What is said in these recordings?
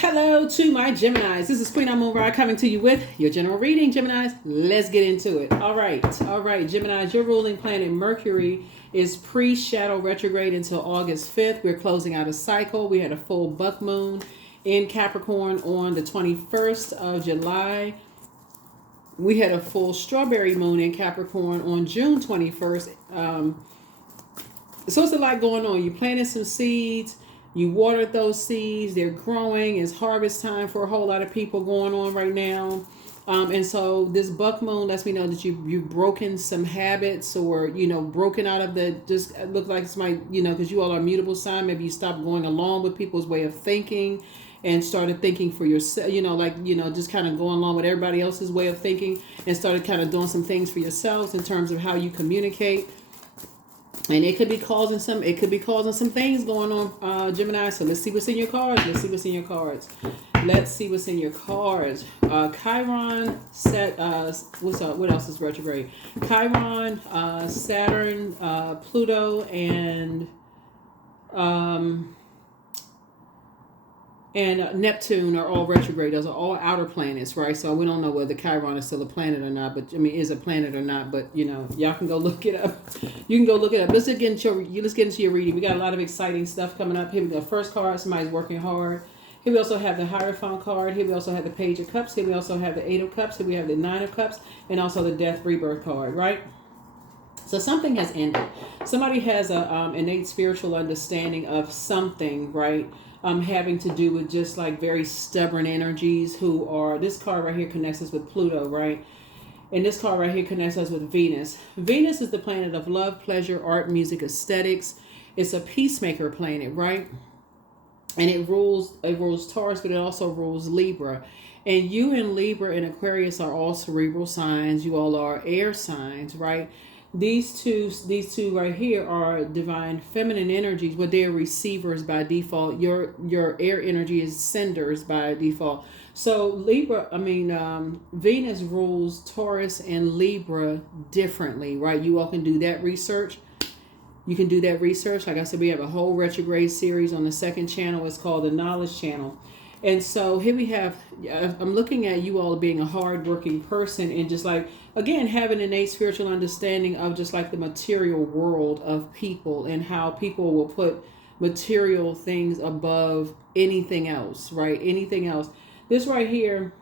Hello to my Geminis. This is Queen Amun Ra coming to you with your general reading, Geminis. Let's get into it. All right, Geminis. Your ruling planet Mercury is pre-shadow retrograde until August 5th. We're closing out a cycle. We had a full buck moon in Capricorn on the 21st of July. We had a full strawberry moon in Capricorn on June 21st. So it's a lot going on. You planted some seeds. You watered those seeds. They're growing. It's harvest time for a whole lot of people going on right now. And so this buck moon lets me know that you've broken some habits, or, broken out of the, just look like it's my, because you all are mutable sign. Maybe you stopped going along with people's way of thinking and started thinking for yourself, just kind of going along with everybody else's way of thinking and started kind of doing some things for yourselves in terms of how you communicate. And it could be causing some things going on, Gemini. So let's see what's in your cards. Chiron, what's up? What else is retrograde? Chiron, Saturn, Pluto, and Neptune are all retrograde. Those are all outer planets, right? So we don't know whether Chiron is still a planet or not, but is a planet or not. But y'all can go look it up. You can go look it up. Let's get into your reading. We got a lot of exciting stuff coming up. Here we go. First card, somebody's working hard. Here we also have the Hierophant card. Here we also have the Page of Cups. Here we also have the Eight of Cups. Here we have the Nine of Cups, and also the Death Rebirth card, right? So something has ended. Somebody has a innate spiritual understanding of something, right? Having to do with just like very stubborn energies who are, this card right here connects us with Pluto, right? And this card right here connects us with Venus. Venus is the planet of love, pleasure, art, music, aesthetics. It's a peacemaker planet, right? And it rules Taurus, but it also rules Libra. And you and Libra and Aquarius are all cerebral signs. You all are air signs, right? These two right here are divine feminine energies, but they're receivers by default. Your air energy is senders by default. So Venus rules Taurus and Libra differently, right? You all can do that research. Like I said, we have a whole retrograde series on the second channel. It's called the Knowledge Channel. And so here we have, I'm looking at you all being a hardworking person and just like, again, having an innate spiritual understanding of just like the material world of people and how people will put material things above anything else, right? Anything else. This right here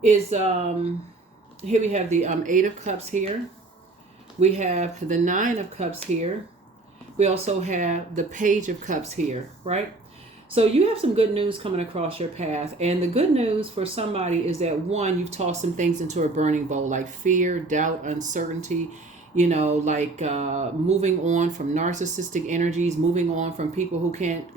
is, here we have the Eight of Cups here. We have the Nine of Cups here. We also have the Page of Cups here, right? So you have some good news coming across your path. And the good news for somebody is that, one, you've tossed some things into a burning bowl, like fear, doubt, uncertainty, moving on from narcissistic energies, moving on from people who can't,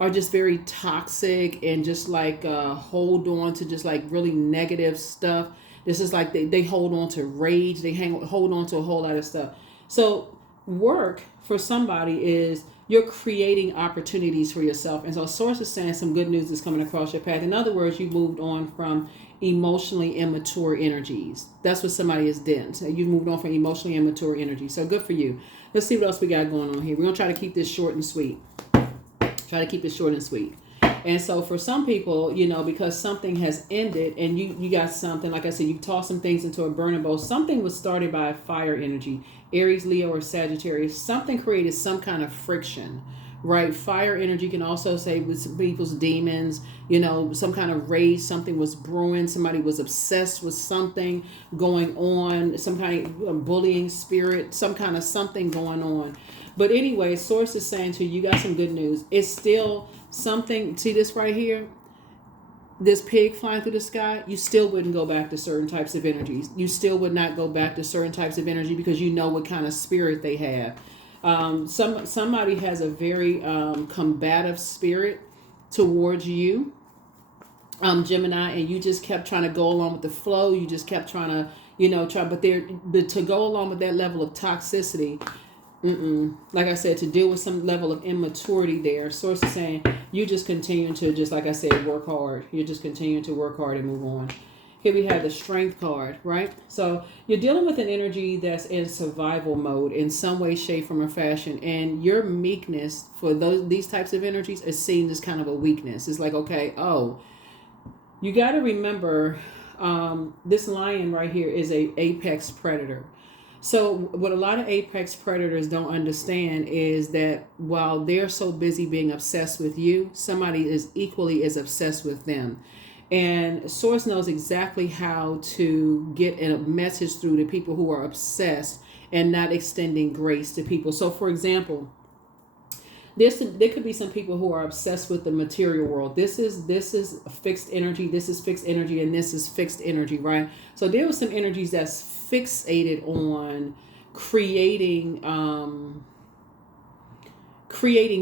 are just very toxic and just like hold on to just like really negative stuff. This is like they hold on to rage. They hold on to a whole lot of stuff. So work for somebody is you're creating opportunities for yourself. And so source is saying some good news is coming across your path. In other words, you moved on from emotionally immature energies. That's what somebody has done. So you've moved on from emotionally immature energies. So good for you. Let's see what else we got going on here. We're going to try to keep this short and sweet. And so for some people, because something has ended and you got something, like I said, you tossed some things into a burning bowl. Something was started by a fire energy, Aries, Leo, or Sagittarius. Something created some kind of friction, right? Fire energy can also say with people's demons, some kind of rage, something was brewing. Somebody was obsessed with something going on, some kind of bullying spirit, some kind of something going on. But anyway, source is saying to you, you got some good news. It's still something. See this right here? This pig flying through the sky, you still wouldn't go back to certain types of energies. You still would not go back to certain types of energy because you know what kind of spirit they have. Somebody has a very combative spirit towards you, Gemini, and you just kept trying to go along with the flow. You just kept trying to, but to go along with that level of toxicity. Like I said, to deal with some level of immaturity there. Source is saying you just continue to, just like I said, work hard. You're just continuing to work hard and move on. Here we have the Strength card, right? So you're dealing with an energy that's in survival mode in some way, shape, form, or fashion. And your meekness for these types of energies is seen as kind of a weakness. It's like, okay, oh, you got to remember this lion right here is a apex predator. So what a lot of apex predators don't understand is that while they're so busy being obsessed with you, somebody is equally as obsessed with them. And Source knows exactly how to get a message through to people who are obsessed and not extending grace to people. So for example, there could be some people who are obsessed with the material world. This is fixed energy, this is fixed energy, and this is fixed energy, right? So there were some energies that's fixated on creating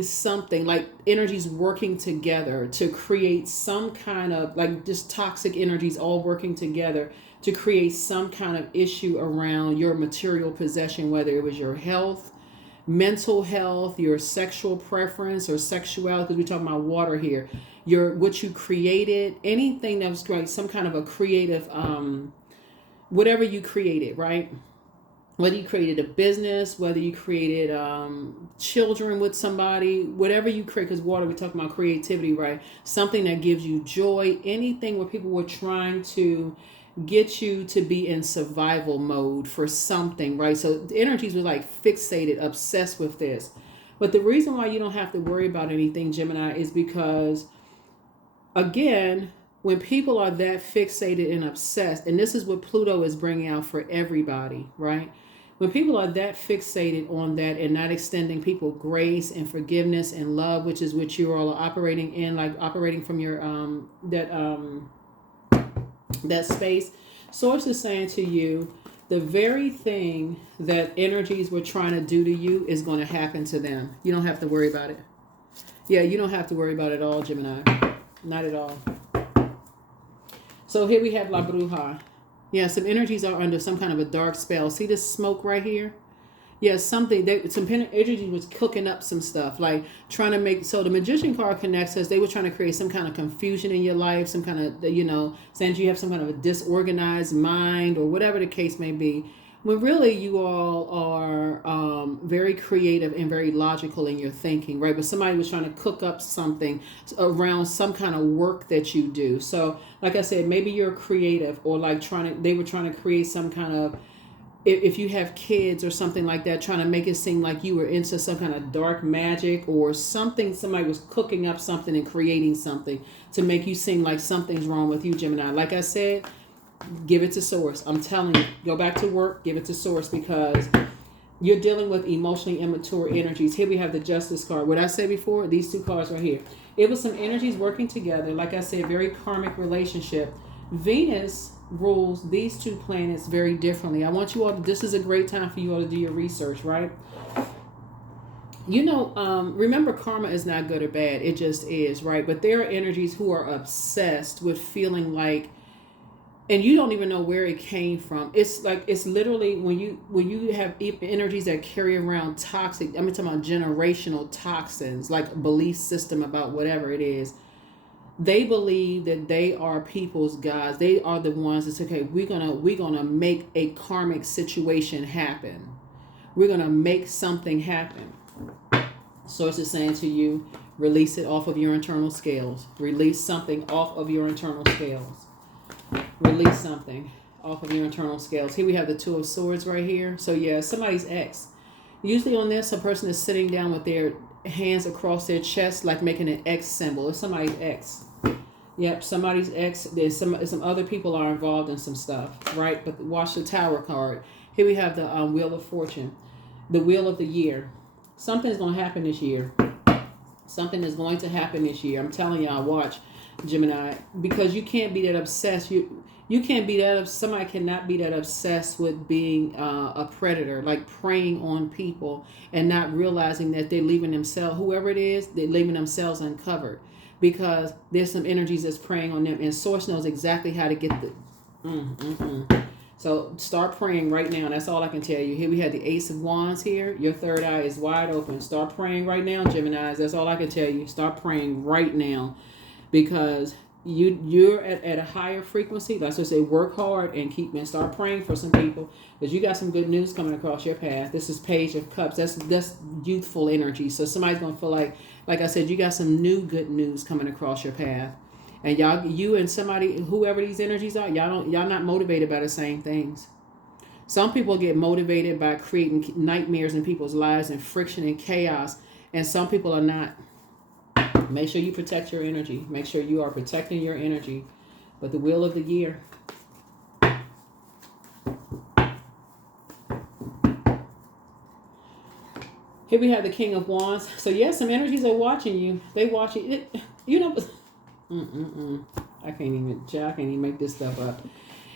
something, like energies working together to create some kind of, like, just toxic energies all working together to create some kind of issue around your material possession, whether it was your health, mental health, your sexual preference or sexuality, because we're talking about water here, what you created, anything that was like some kind of a creative whatever you created, right? Whether you created a business, whether you created children with somebody, whatever you create, because water, we're talking about creativity, right? Something that gives you joy, anything where people were trying to get you to be in survival mode for something, right? So the energies were like fixated, obsessed with this. But the reason why you don't have to worry about anything, Gemini, is because, again, when people are that fixated and obsessed, and this is what Pluto is bringing out for everybody, right? When people are that fixated on that and not extending people grace and forgiveness and love, which is what you all are operating in, like operating from your that space, Source is saying to you, the very thing that energies were trying to do to you is going to happen to them. You don't have to worry about it. Yeah, you don't have to worry about it at all, Gemini. Not at all. So here we have La Bruja. Yeah, some energies are under some kind of a dark spell. See this smoke right here? Yeah, some energy was cooking up some stuff, like trying to make, so the Magician card connects us. They were trying to create some kind of confusion in your life, some kind of, saying you have some kind of a disorganized mind or whatever the case may be. When really you all are very creative and very logical in your thinking, right? But somebody was trying to cook up something around some kind of work that you do. So like I said, maybe you're creative, or like they were trying to create some kind of, if you have kids or something like that, trying to make it seem like you were into some kind of dark magic or something. Somebody was cooking up something and creating something to make you seem like something's wrong with you, Gemini. Like I said, give it to Source. I'm telling you, go back to work, give it to Source, because you're dealing with emotionally immature energies. Here we have the Justice card. What I said before, these two cards right here. It was some energies working together. Like I said, very karmic relationship. Venus rules these two planets very differently. I want you all to, this is a great time for you all to do your research, right? Remember, karma is not good or bad. It just is, right? But there are energies who are obsessed with feeling like, and you don't even know where it came from. It's like, it's literally when you have energies that carry around toxic, I'm talking about generational toxins, like belief system about whatever it is. They believe that they are people's gods. They are the ones that say, okay, we're gonna make a karmic situation happen. We're gonna make something happen. Source is saying to you, release it off of your internal scales. Release something off of your internal scales. Release something off of your internal scales. Here we have the Two of Swords right here. So yeah, somebody's ex. Usually on this, a person is sitting down with their hands across their chest, like making an X symbol. It's somebody's ex. Yep, somebody's ex. There's some other people are involved in some stuff, right? But watch the Tower card. Here we have the Wheel of Fortune, the Wheel of the Year. Something's going to happen this year. Something is going to happen this year. I'm telling y'all, watch, Gemini, because you can't be that obsessed. You can't be that. Somebody cannot be that obsessed with being a predator, like preying on people and not realizing that they're leaving themselves, whoever it is, they're leaving themselves uncovered, because there's some energies that's preying on them, and Source knows exactly how to get the. So start praying right now. That's all I can tell you. Here we have the Ace of Wands here. Your third eye is wide open. Start praying right now, Geminis. That's all I can tell you. Start praying right now, because you're at a higher frequency. That's what I say, work hard and start praying for some people, because you got some good news coming across your path. This is Page of Cups. That's youthful energy. So somebody's gonna feel like I said, you got some new good news coming across your path. And you and somebody, whoever these energies are, y'all not motivated by the same things. Some people get motivated by creating nightmares in people's lives and friction and chaos, and some people are not. Make sure you protect your energy. Make sure you are protecting your energy. But the wheel of the year. Here we have the King of Wands. So yes, some energies are watching you. They watching it. You know. I can't even make this stuff up.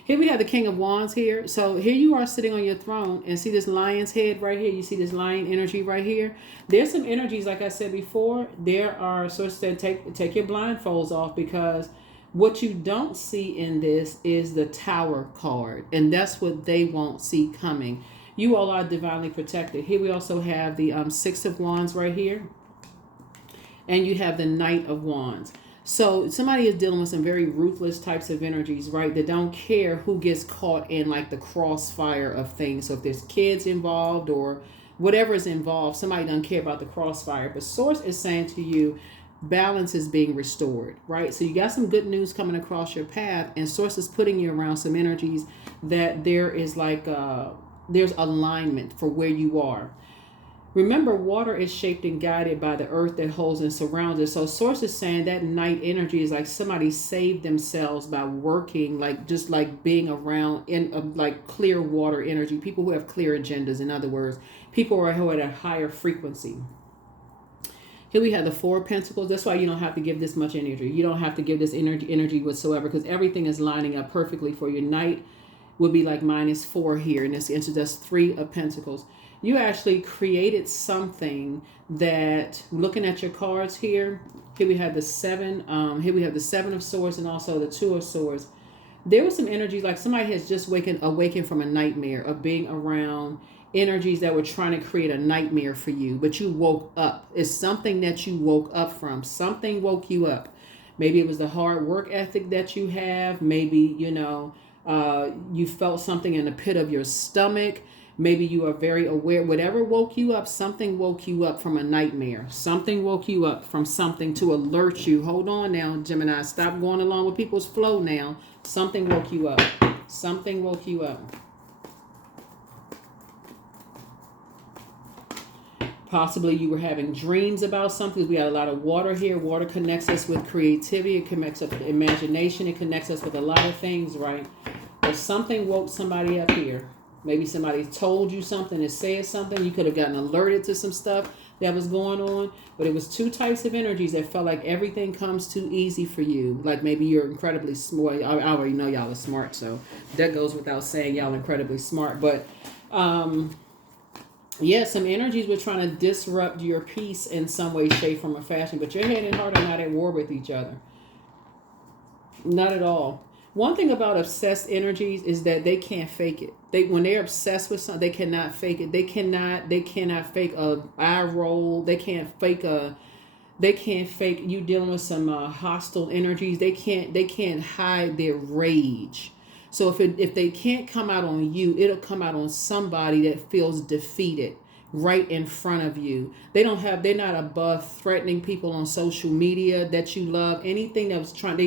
Here we have the King of Wands here. So here you are sitting on your throne, and see this lion's head right here. You see this lion energy right here. There's some energies, like I said before. There are sources that take your blindfolds off, because what you don't see in this is the Tower card, and that's what they won't see coming. You all are divinely protected. Here we also have the Six of Wands right here, and you have the Knight of Wands. So somebody is dealing with some very ruthless types of energies, right? That don't care who gets caught in like the crossfire of things. So if there's kids involved or whatever is involved, somebody doesn't care about the crossfire. But Source is saying to you, balance is being restored, right? So you got some good news coming across your path, and Source is putting you around some energies that there is like there's alignment for where you are. Remember, water is shaped and guided by the earth that holds and surrounds it. So Source is saying that night energy is like somebody saved themselves by working, like just like being around in like clear water energy. People who have clear agendas, in other words, people who are at a higher frequency. Here we have the Four of Pentacles. That's why you don't have to give this much energy. You don't have to give this energy whatsoever, because everything is lining up perfectly for your night. Would be like -4 here, and this that's Three of Pentacles. You actually created something that, looking at your cards here we have the seven, here we have the Seven of Swords and also the Two of Swords. There was some energies like somebody has just awakened from a nightmare of being around energies that were trying to create a nightmare for you, but you woke up. It's something that you woke up from. Something woke you up. Maybe it was the hard work ethic that you have. Maybe, you felt something in the pit of your stomach. Maybe you are very aware. Whatever woke you up, something woke you up from a nightmare. Something woke you up from something to alert you. Hold on now, Gemini. Stop going along with people's flow now. Something woke you up. Something woke you up. Possibly you were having dreams about something. We got a lot of water here. Water connects us with creativity. It connects us with imagination. It connects us with a lot of things, right? But something woke somebody up here. Maybe somebody told you something and said something. You could have gotten alerted to some stuff that was going on. But it was two types of energies that felt like everything comes too easy for you. Like maybe you're incredibly smart. I already know y'all are smart, so that goes without saying y'all incredibly smart. But yeah, some energies were trying to disrupt your peace in some way, shape, form, or fashion. But your head and heart are not at war with each other. Not at all. One thing about obsessed energies is that they can't fake it. When they're obsessed with something, they cannot fake it. They cannot fake a eye roll. They can't fake you dealing with some hostile energies. They can't hide their rage. So if they can't come out on you, it'll come out on somebody that feels defeated right in front of you. They're not above threatening people on social media that you love. Anything that was somebody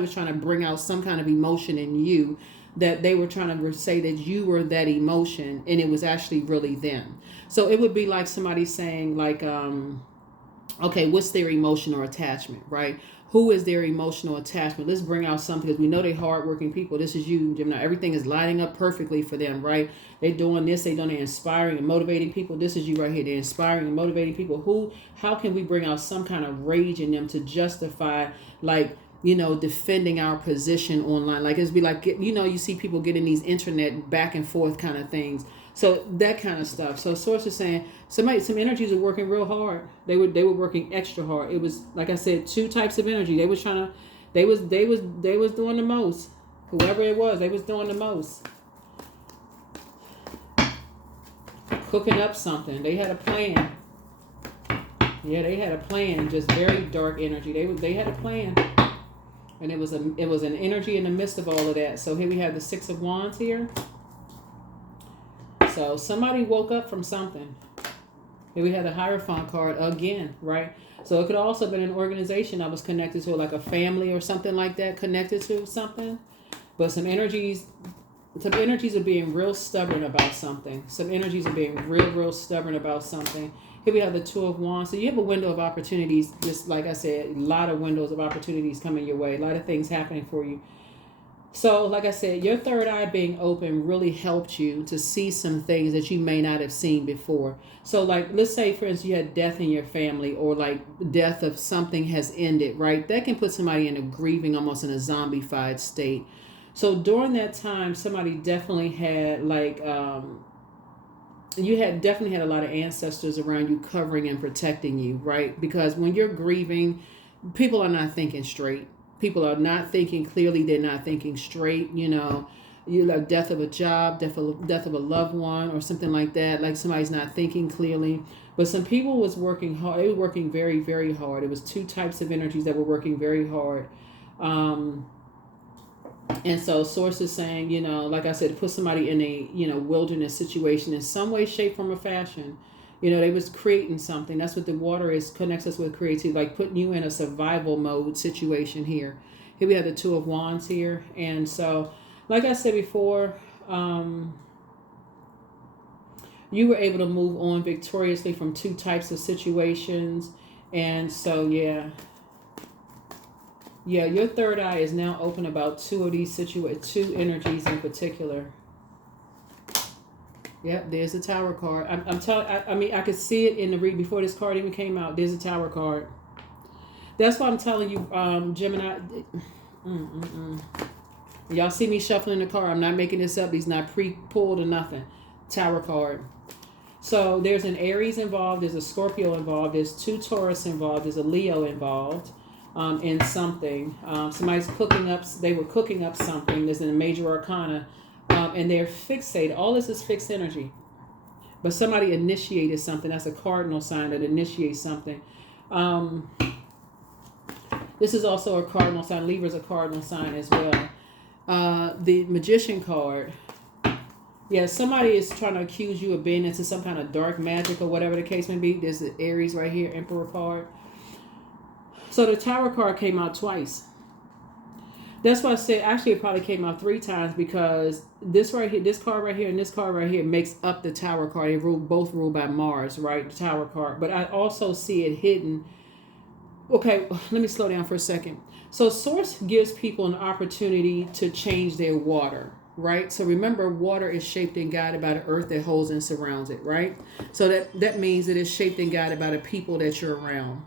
was trying to bring out some kind of emotion in you, that they were trying to say that you were that emotion, and it was actually really them. So it would be like somebody saying like, okay, what's their emotional attachment, right? Who is their emotional attachment? Let's bring out something, because we know they're hardworking people. This is you, Gemini. Everything is lining up perfectly for them, right? They're doing this. They're inspiring and motivating people. This is you right here. They're inspiring and motivating people. How can we bring out some kind of rage in them to justify, like, defending our position online? Like, it'd be like, you see people getting these internet back and forth kind of things. So that kind of stuff. So Source is saying some energies are working real hard. They were working extra hard. It was, like I said, two types of energy. They was doing the most. Whoever it was, they was doing the most. Cooking up something. They had a plan. Yeah, they had a plan. Just very dark energy. They had a plan. And it was an energy in the midst of all of that. So here we have the Six of Wands here. So somebody woke up from something. Here we had the Hierophant card again, right? So it could also have been an organization that was connected to, like a family or something like that, connected to something. But some energies are being real stubborn about something. Some energies are being real stubborn about something. Here we have the Two of Wands. So you have a window of opportunities. Just like I said, a lot of windows of opportunities coming your way. A lot of things happening for you. So, like I said, your third eye being open really helped you to see some things that you may not have seen before. So, like, let's say, for instance, you had death in your family, or like death of something has ended, right? That can put somebody in a grieving, almost in a zombified state. So during that time, somebody definitely had definitely had a lot of ancestors around you covering and protecting you, right? Because when you're grieving, people are not thinking straight. People are not thinking clearly. They're not thinking straight. You know, death of a job, death of a loved one, or something like that. Like somebody's not thinking clearly. But some people was working hard. They were working very, very hard. It was two types of energies that were working very hard. And so source is saying, you know, like I said, put somebody in a, you know, wilderness situation in some way, shape, form, or fashion. You know, they was creating something. That's what the water is, connects us with creativity, like putting you in a survival mode situation here. Here we have the Two of Wands here. And so, like I said before, you were able to move on victoriously from two types of situations. And so, yeah, your third eye is now open about two of these two energies in particular. Yep, there's the Tower card. I mean, I could see it in the read before this card even came out. There's a Tower card. That's why I'm telling you, Gemini. Y'all see me shuffling the card. I'm not making this up. These not pre-pulled or nothing. Tower card. So there's an Aries involved. There's a Scorpio involved. There's two Taurus involved. There's a Leo involved. In something. Somebody's cooking up. They were cooking up something. There's a major arcana. And they're fixated. All this is fixed energy. But somebody initiated something. That's a cardinal sign that initiates something. This is also a cardinal sign. Libra is a cardinal sign as well. The Magician card. Yeah, somebody is trying to accuse you of being into some kind of dark magic or whatever the case may be. There's the Aries right here, Emperor card. So the Tower card came out twice. That's why I said, actually it probably came out 3 times, because this right here, this card right here, and this card right here makes up the Tower card. They both ruled by Mars, right? The Tower card. But I also see it hidden. Okay, let me slow down for a second. So Source gives people an opportunity to change their water, right? So remember, water is shaped and guided by the earth that holds and surrounds it, right? So that means that it's shaped and guided by the people that you're around.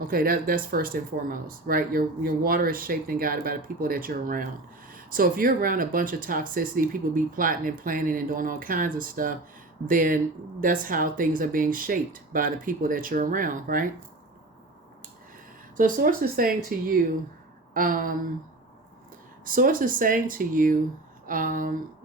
Okay, that's first and foremost, right? Your water is shaped and guided by the people that you're around. So if you're around a bunch of toxicity, people be plotting and planning and doing all kinds of stuff, then that's how things are being shaped by the people that you're around, right? So Source is saying to you,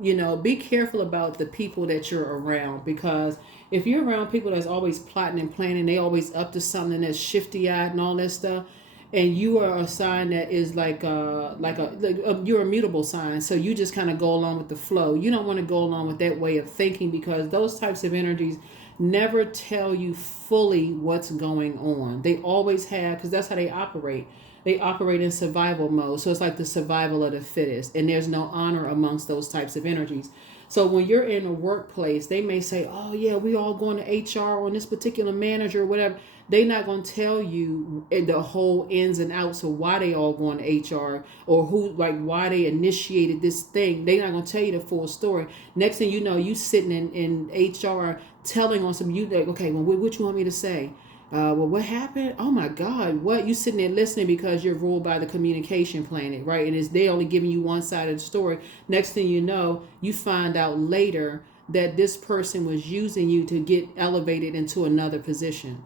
you know, be careful about the people that you're around, because if you're around people that's always plotting and planning, they always up to something that's shifty-eyed and all that stuff, and you are a sign that is you're a mutable sign, so you just kind of go along with the flow. You don't want to go along with that way of thinking, because those types of energies never tell you fully what's going on. They always have, because that's how they operate. They operate in survival mode. So it's like the survival of the fittest. And there's no honor amongst those types of energies. So when you're in a workplace, they may say, oh, yeah, we all going to HR on this particular manager or whatever. They're not going to tell you the whole ins and outs of why they all going to HR, or why they initiated this thing. They're not going to tell you the full story. Next thing you know, you sitting in HR telling on some, you like, okay, well, what you want me to say? Well, what happened? Oh my God, what? You sitting there listening because you're ruled by the communication planet, right? And they only giving you one side of the story. Next thing you know, you find out later that this person was using you to get elevated into another position.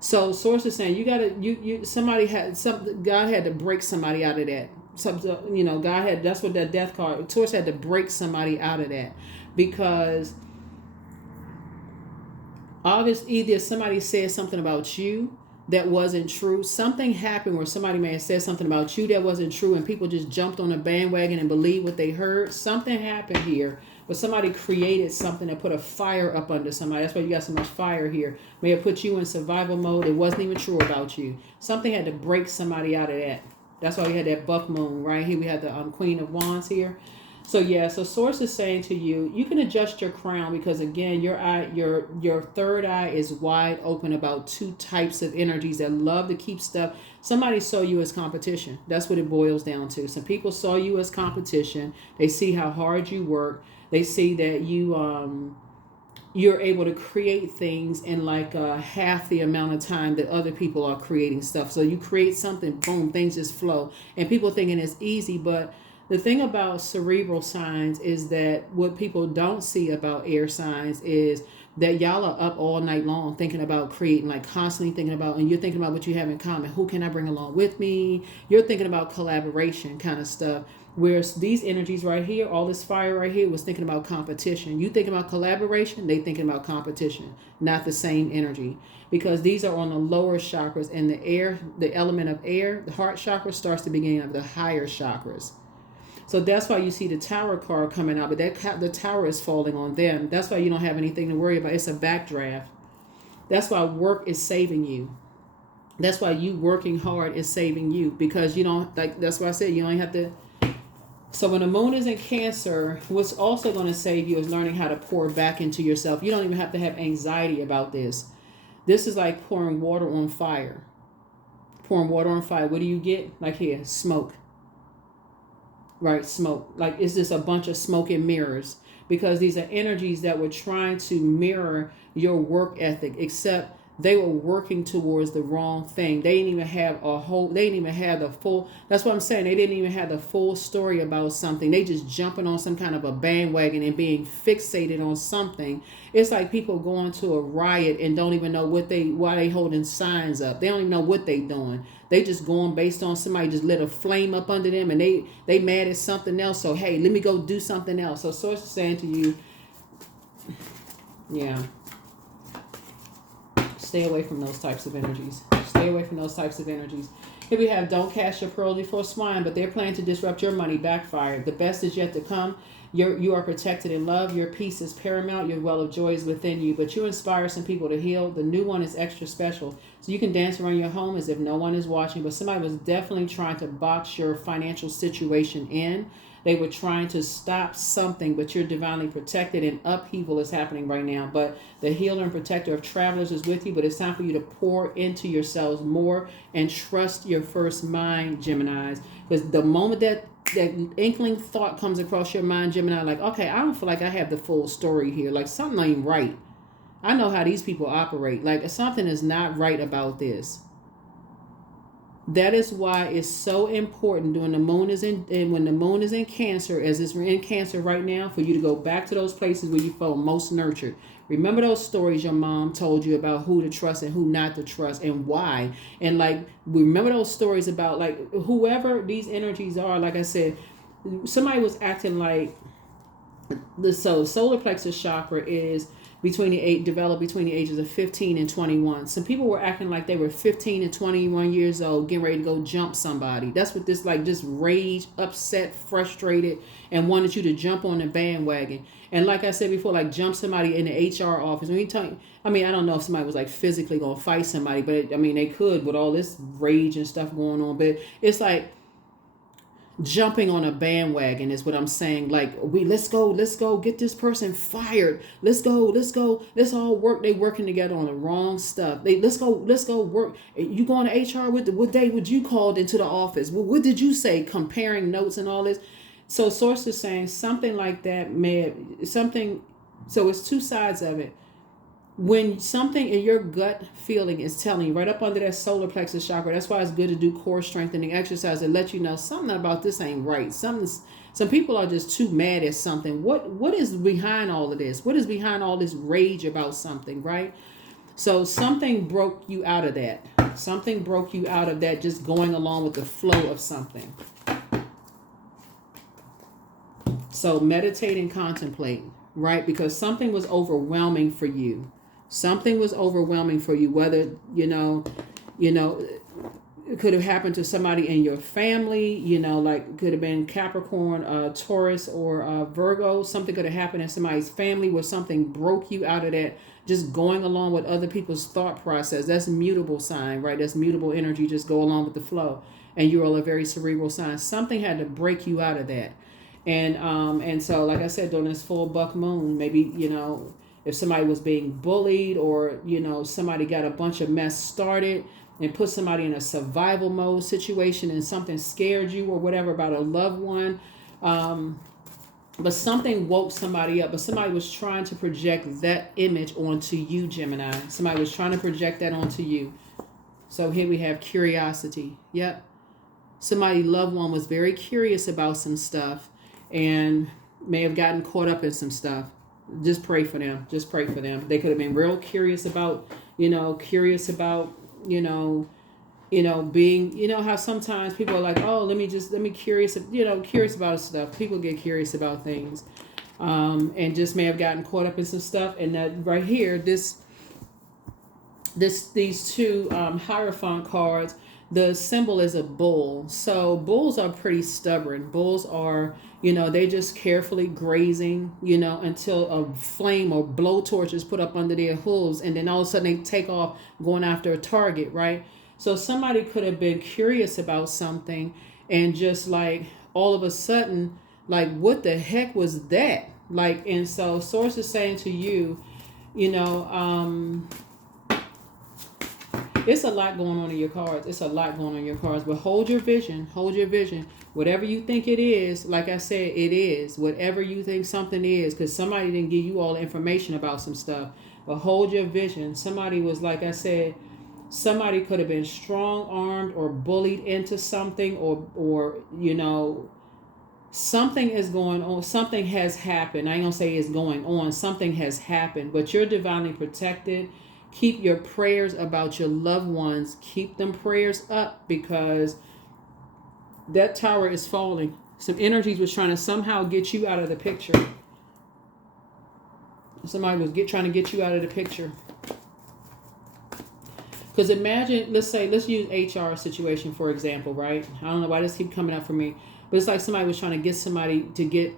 So Source is saying God had to break somebody out of that. That's what that death card, Source had to break somebody out of that, because obviously either somebody said something about you, that wasn't true. Something happened where somebody may have said something about you that wasn't true, and people just jumped on a bandwagon and believed what they heard. Something happened here, but somebody created something that put a fire up under somebody. That's why you got so much fire here. May have put you in survival mode. It wasn't even true about you. Something had to break somebody out of that. That's why we had that buff moon right here. We had the Queen of Wands here. So yeah, so Source is saying to you, you can adjust your crown because again, your third eye is wide open about two types of energies that love to keep stuff. Somebody saw you as competition. That's what it boils down to. Some people saw you as competition. They see how hard you work. They see that you're able to create things in like half the amount of time that other people are creating stuff. So you create something, boom, things just flow. And people thinking it's easy, but the thing about cerebral signs is that what people don't see about air signs is that y'all are up all night long thinking about creating, like constantly thinking about, and you're thinking about what you have in common. Who can I bring along with me? You're thinking about collaboration kind of stuff. Whereas these energies right here, all this fire right here was thinking about competition. You thinking about collaboration, they thinking about competition, not the same energy. Because these are on the lower chakras, and the air, the element of air, the heart chakra starts the beginning of the higher chakras. So that's why you see the Tower card coming out, but the Tower is falling on them. That's why you don't have anything to worry about. It's a backdraft. That's why work is saving you. That's why you working hard is saving you, because you don't, like, that's why I said you don't have to. So when the moon is in Cancer, what's also going to save you is learning how to pour back into yourself. You don't even have to have anxiety about this. This is like pouring water on fire. Pouring water on fire. What do you get? Like here, smoke. Right, smoke. Like, it's just a bunch of smoke and mirrors, because these are energies that were trying to mirror your work ethic, except they were working towards the wrong thing. They didn't even have they didn't even have the full, that's what I'm saying. They didn't even have the full story about something. They just jumping on some kind of a bandwagon and being fixated on something. It's like people going to a riot and don't even know why they holding signs up. They don't even know what they doing. They just going based on somebody just lit a flame up under them, and they mad at something else. So, hey, let me go do something else. So Source is saying to you, yeah, stay away from those types of energies. Stay away from those types of energies. Here we have, don't cast your pearls before swine, but they're planning to disrupt your money. Backfire. The best is yet to come. You are protected in love. Your peace is paramount. Your well of joy is within you. But you inspire some people to heal. The new one is extra special. So you can dance around your home as if no one is watching. But somebody was definitely trying to box your financial situation in. They were trying to stop something, but you're divinely protected, and upheaval is happening right now. But the healer and protector of travelers is with you, but it's time for you to pour into yourselves more and trust your first mind, Geminis. Because the moment that inkling thought comes across your mind, Gemini, like, okay, I don't feel like I have the full story here. Like, something ain't right. I know how these people operate. Like, something is not right about this. That is why it's so important when the moon is in Cancer, as it's in Cancer right now, for you to go back to those places where you felt most nurtured. Remember those stories your mom told you about who to trust and who not to trust and why. And like, remember those stories about like whoever these energies are. Like I said, somebody was acting like solar plexus chakra is developed between the ages of 15 and 21. Some people were acting like they were 15 and 21 years old, getting ready to go jump somebody. That's what this, like, just rage, upset, frustrated, and wanted you to jump on the bandwagon. And like I said before, like, jump somebody in the HR office. When you tell, I mean, I don't know if somebody was like physically going to fight somebody, but they could with all this rage and stuff going on. But it's like, jumping on a bandwagon is what I'm saying. Like, let's go get this person fired. Let's go. Let's all work. They working together on the wrong stuff. Let's go work. You going to HR with what day would you called into the office? What did you say? Comparing notes and all this. So Source is saying something like that so it's two sides of it. When something in your gut feeling is telling you right up under that solar plexus chakra, that's why it's good to do core strengthening exercise and let you know something about this ain't right. Some people are just too mad at something. What is behind all of this? What is behind all this rage about something, right? So something broke you out of that. Something broke you out of that, just going along with the flow of something. So meditate and contemplate, right? Because something was overwhelming for you. Something was overwhelming for you, whether, You know, it could have happened to somebody in your family, you know, like could have been Capricorn, Taurus, or Virgo. Something could have happened in somebody's family where something broke you out of that, just going along with other people's thought process. That's a mutable sign, right? That's mutable energy. Just go along with the flow. And you're all a very cerebral sign. Something had to break you out of that. And so, like I said, during this full buck moon, maybe, you know, if somebody was being bullied, or, you know, somebody got a bunch of mess started and put somebody in a survival mode situation, and something scared you or whatever about a loved one. But something woke somebody up, but somebody was trying to project that image onto you, Gemini. Somebody was trying to project that onto you. So here we have curiosity. Yep. Somebody loved one was very curious about some stuff and may have gotten caught up in some stuff. Just pray for them. Just pray for them. They could have been real curious about, you know, being, you know, how sometimes people are like, oh, let me curious, you know, curious about stuff. People get curious about things, and just may have gotten caught up in some stuff. And that right here, these two Hierophant cards, the symbol is a bull. So bulls are pretty stubborn. Bulls are, you know, they just carefully grazing, you know, until a flame or blowtorch is put up under their hooves, and then all of a sudden they take off going after a target, right? So somebody could have been curious about something, and just like all of a sudden, like, what the heck was that? Like, and so Source is saying to you, you know, it's a lot going on in your cards. It's a lot going on in your cards. But hold your vision. Hold your vision. Whatever you think it is, like I said, it is. Whatever you think something is, because somebody didn't give you all the information about some stuff. But hold your vision. Somebody was, like I said, somebody could have been strong-armed or bullied into something, or you know, something is going on. Something has happened. I ain't going to say it's going on. Something has happened. But you're divinely protected. Keep your prayers about your loved ones. Keep them prayers up, because that tower is falling. Some energies was trying to somehow get you out of the picture. Somebody was trying to get you out of the picture. Because imagine, let's use HR situation for example, right? I don't know why this keeps coming up for me. But it's like somebody was trying to get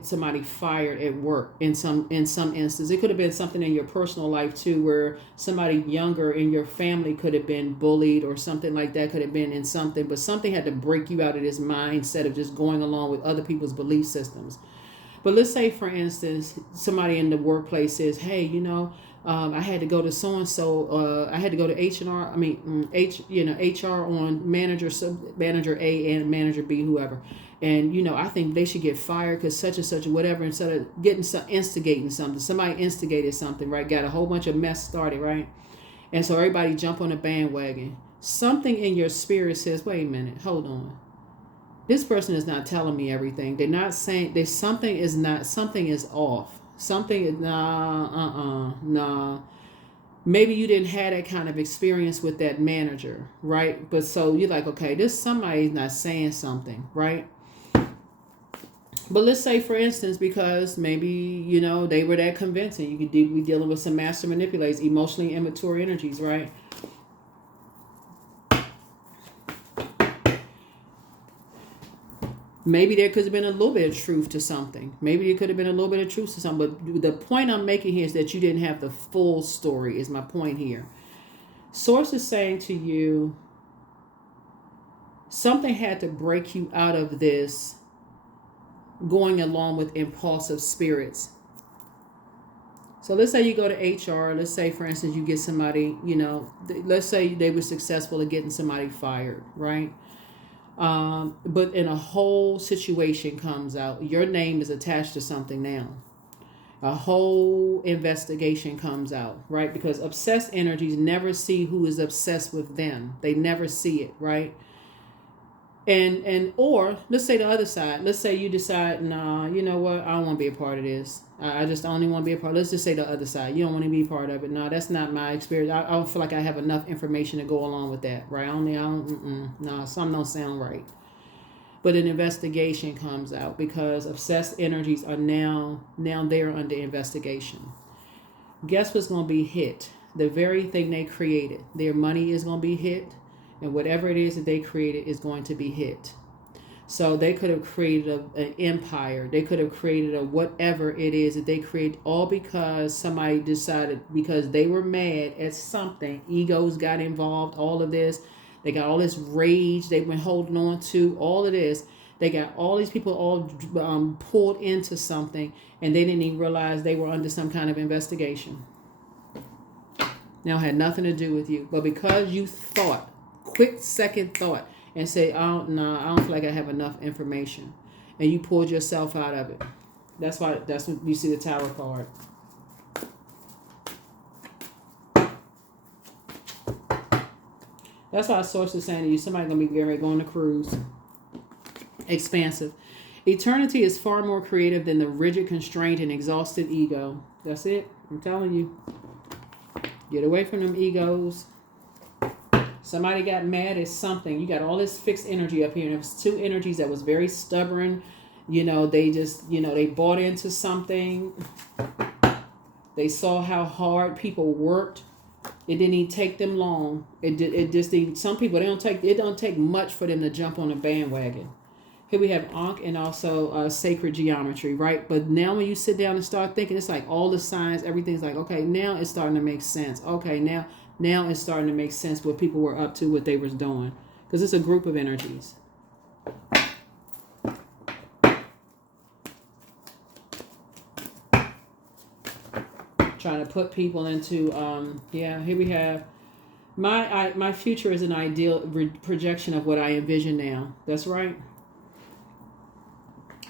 somebody fired at work in some instance. It could have been something in your personal life too, where somebody younger in your family could have been bullied, or something like that could have been in something. But something had to break you out of this mindset of just going along with other people's belief systems. But let's say, for instance, somebody in the workplace says, hey, you know, I had to go to so-and-so, I had to go to HR on manager A and manager B, whoever. And, you know, I think they should get fired because such and such or whatever, instead of instigating something. Somebody instigated something, right? Got a whole bunch of mess started, right? And so everybody jump on the bandwagon. Something in your spirit says, wait a minute, hold on. This person is not telling me everything. They're not saying something is off. Something is nah. Maybe you didn't have that kind of experience with that manager, right? But so you're like, okay, somebody's not saying something, right? But let's say, for instance, because maybe, you know, they were that convincing. You could be dealing with some master manipulators, emotionally immature energies, right? Maybe there could have been a little bit of truth to something. Maybe it could have been a little bit of truth to something. But the point I'm making here is that you didn't have the full story, is my point here. Source is saying to you, something had to break you out of this going along with impulsive spirits. So let's say you go to HR. Let's say, for instance, you get somebody, you know, let's say they were successful at getting somebody fired, right? But in a whole situation comes out, your name is attached to something now. A whole investigation comes out, right? Because obsessed energies never see who is obsessed with them. They never see it, right? Or let's say the other side. Let's say you decide, nah, you know what? I don't want to be a part of this. I just only want to be a part. Let's just say the other side. You don't want to be a part of it. No, that's not my experience. I don't feel like I have enough information to go along with that, right? Something don't sound right. But an investigation comes out because obsessed energies are now they're under investigation. Guess what's going to be hit? The very thing they created. Their money is going to be hit. and whatever it is that they created is going to be hit. So they could have created an empire. They could have created a whatever it is that they create, all because somebody decided, because they were mad at something. Egos got involved, all of this. They got all this rage they've been holding on to, all of this. They got all these people all pulled into something, and they didn't even realize they were under some kind of investigation. Now, it had nothing to do with you. But because you thought, quick second thought, and say, oh, no, I don't feel like I have enough information, and you pulled yourself out of it. That's what you see the Tower card. That's why source is saying to you, somebody's going to be getting ready to go on a cruise. Expansive. Eternity is far more creative than the rigid, constrained, and exhausted ego. That's it. I'm telling you. Get away from them egos. Somebody got mad at something. You got all this fixed energy up here. And it was two energies that was very stubborn. They just, they bought into something. They saw how hard people worked. It didn't even take them long. It just didn't. Some people, it don't take much for them to jump on a bandwagon. Here we have Ankh and also sacred geometry, right? But now when you sit down and start thinking, it's like all the signs, everything's like, okay, now it's starting to make sense. Okay, now it's starting to make sense what people were up to, what they was doing. Because it's a group of energies. Trying to put people into, here we have, my future is an ideal projection of what I envision now. That's right.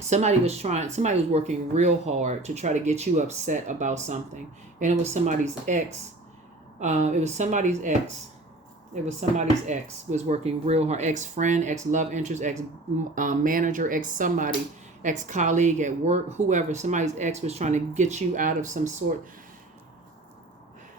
Somebody was working real hard to try to get you upset about something. And it was somebody's ex. It was somebody's ex was working real hard. Ex-friend, ex-love interest, ex-manager, ex-somebody, ex-colleague at work, whoever. Somebody's ex was trying to get you out of some sort.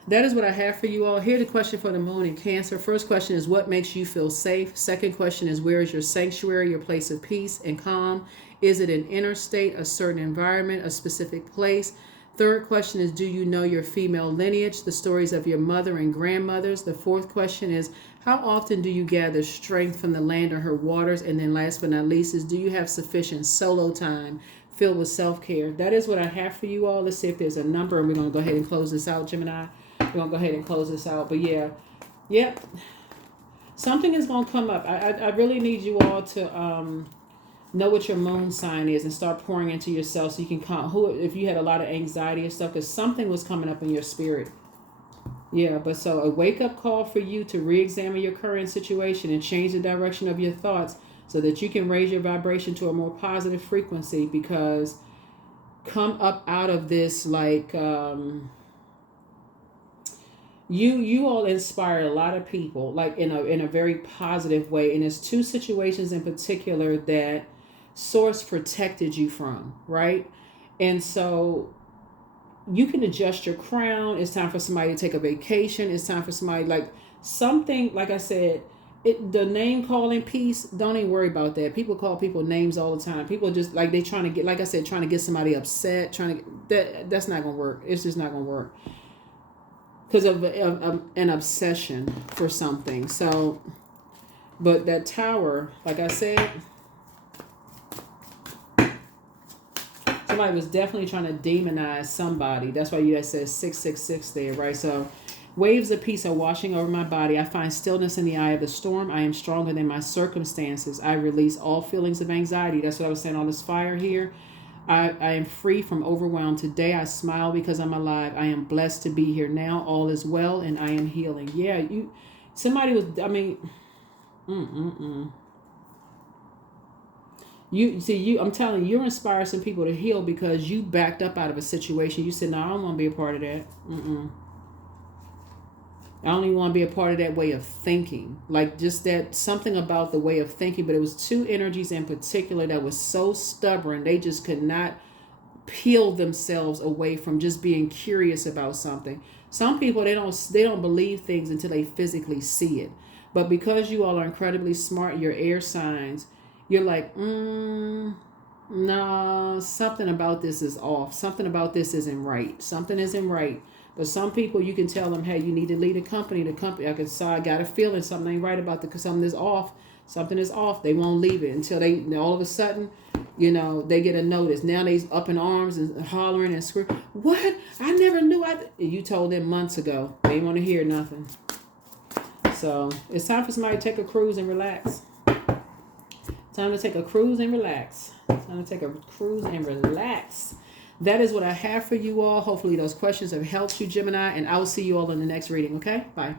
That is what I have for you all. Here's the question for the moon in Cancer. First question is, what makes you feel safe? Second question is, where is your sanctuary, your place of peace and calm? Is it an inner state, a certain environment, a specific place? Third question is, do you know your female lineage, the stories of your mother and grandmothers? The fourth question is, how often do you gather strength from the land or her waters? And then last but not least is, do you have sufficient solo time filled with self-care? That is what I have for you all. Let's see if there's a number, and we're going to go ahead and close this out, Gemini. We're going to go ahead and close this out. But yeah. Something is going to come up. I really need you all to know what your moon sign is and start pouring into yourself so you can count if you had a lot of anxiety and stuff, because something was coming up in your spirit. Yeah, but so a wake-up call for you to re-examine your current situation and change the direction of your thoughts so that you can raise your vibration to a more positive frequency, because come up out of this like... You all inspire a lot of people, like in a very positive way. And there's two situations in particular that Source protected you from, right? And so you can adjust your crown. It's time for somebody to take a vacation. It's time for somebody, like something, like I said, the name calling piece, don't even worry about that. People call people names all the time. People just like, they trying to get, like I said, trying to get somebody upset, that's not going to work. It's just not going to work. Because of an obsession for something. So, but that Tower, like I said, somebody was definitely trying to demonize somebody. That's why you guys said 666 there, right? So, waves of peace are washing over my body. I find stillness in the eye of the storm. I am stronger than my circumstances. I release all feelings of anxiety. That's what I was saying on this fire here. I am free from overwhelm. Today I smile because I'm alive. I am blessed to be here now. All is well and I am healing. Yeah, somebody was, I mean, I'm telling you, you're inspiring some people to heal because you backed up out of a situation. You said, no, I don't want to be a part of that. I don't even want to be a part of that way of thinking. Like just that, something about the way of thinking. But it was two energies in particular that was so stubborn. They just could not peel themselves away from just being curious about something. Some people, they don't believe things until they physically see it. But because you all are incredibly smart, your air signs, you're like, no, something about this is off. Something about this isn't right. Something isn't right. But some people, you can tell them, hey, you need to leave the company. The company, I can say, I got a feeling something ain't right about something is off. Something is off. They won't leave it until they, all of a sudden, they get a notice. Now they up in arms and hollering and screaming. What? I never knew. You told them months ago. They didn't want to hear nothing. So it's time for somebody to take a cruise and relax. Time to take a cruise and relax. Time to take a cruise and relax. That is what I have for you all. Hopefully those questions have helped you, Gemini, and I will see you all in the next reading, okay? Bye.